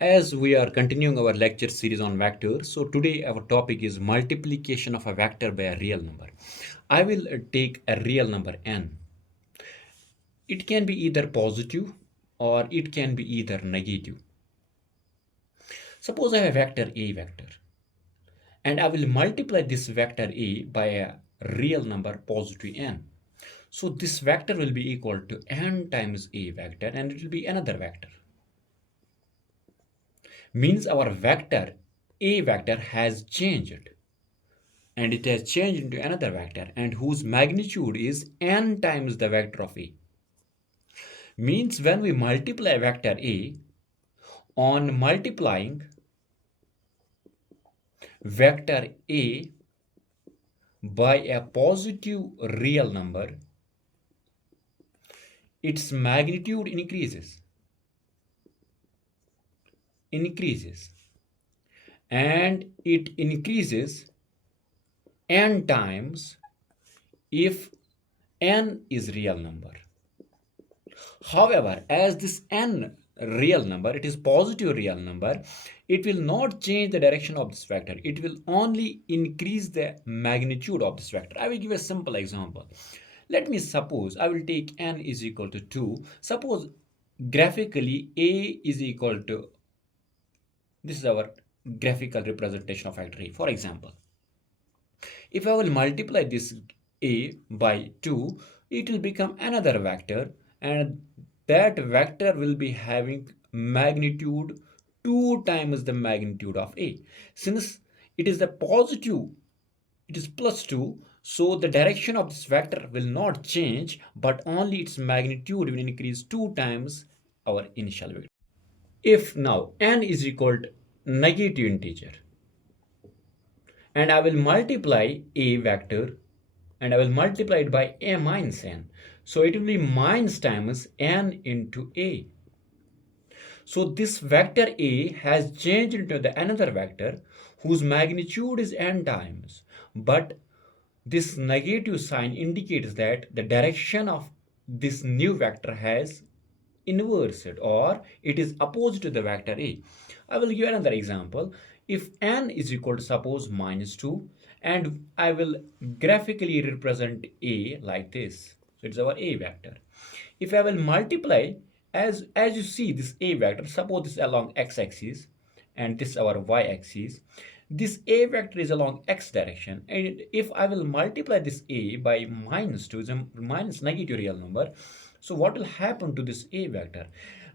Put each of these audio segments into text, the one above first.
As we are continuing our lecture series on vectors, so today our topic is multiplication of a vector by a real number. I will take a real number n. It can be either positive or it can be either negative. Suppose I have a vector a vector and I will multiply this vector a by a real number positive n. So this vector will be equal to n times a vector and it will be another vector. Means our vector a vector has changed and it has changed into another vector and whose magnitude is n times the vector of a. Means when we multiply vector a, on multiplying vector a by a positive real number, its magnitude increases and it increases n times if n is real number. However, as this n real number, it is positive real number, it will not change the direction of this vector. It will only increase the magnitude of this vector. I will give a simple example. Let me suppose I will take n is equal to 2. Suppose graphically a is equal to, this is our graphical representation of vector a. For example, if I will multiply this a by 2, it will become another vector and that vector will be having magnitude 2 times the magnitude of a. Since it is the positive, it is plus 2, so the direction of this vector will not change, but only its magnitude will increase 2 times our initial vector. If now n is equal to negative integer, and I will multiply a vector and I will multiply it by a minus n. So it will be minus times n into a. So this vector a has changed into the another vector whose magnitude is n times. But this negative sign indicates that the direction of this new vector has inversed or it is opposite to the vector a. I will give another example. If n is equal to suppose minus 2 and I will graphically represent a like this. So it's our a vector. If I will multiply, as you see this a vector, suppose this along x-axis and this our y-axis. This a vector is along x direction and if I will multiply this a by minus 2, is a minus negative real number. So what will happen to this a vector?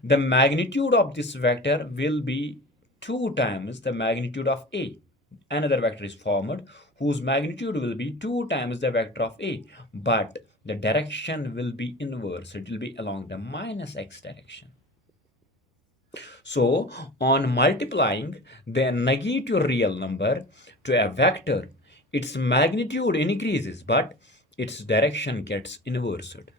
The magnitude of this vector will be 2 times the magnitude of a. Another vector is formed whose magnitude will be 2 times the vector of a, but the direction will be inverse. It will be along the minus x direction. So on multiplying the negative real number to a vector, its magnitude increases, but its direction gets inversed.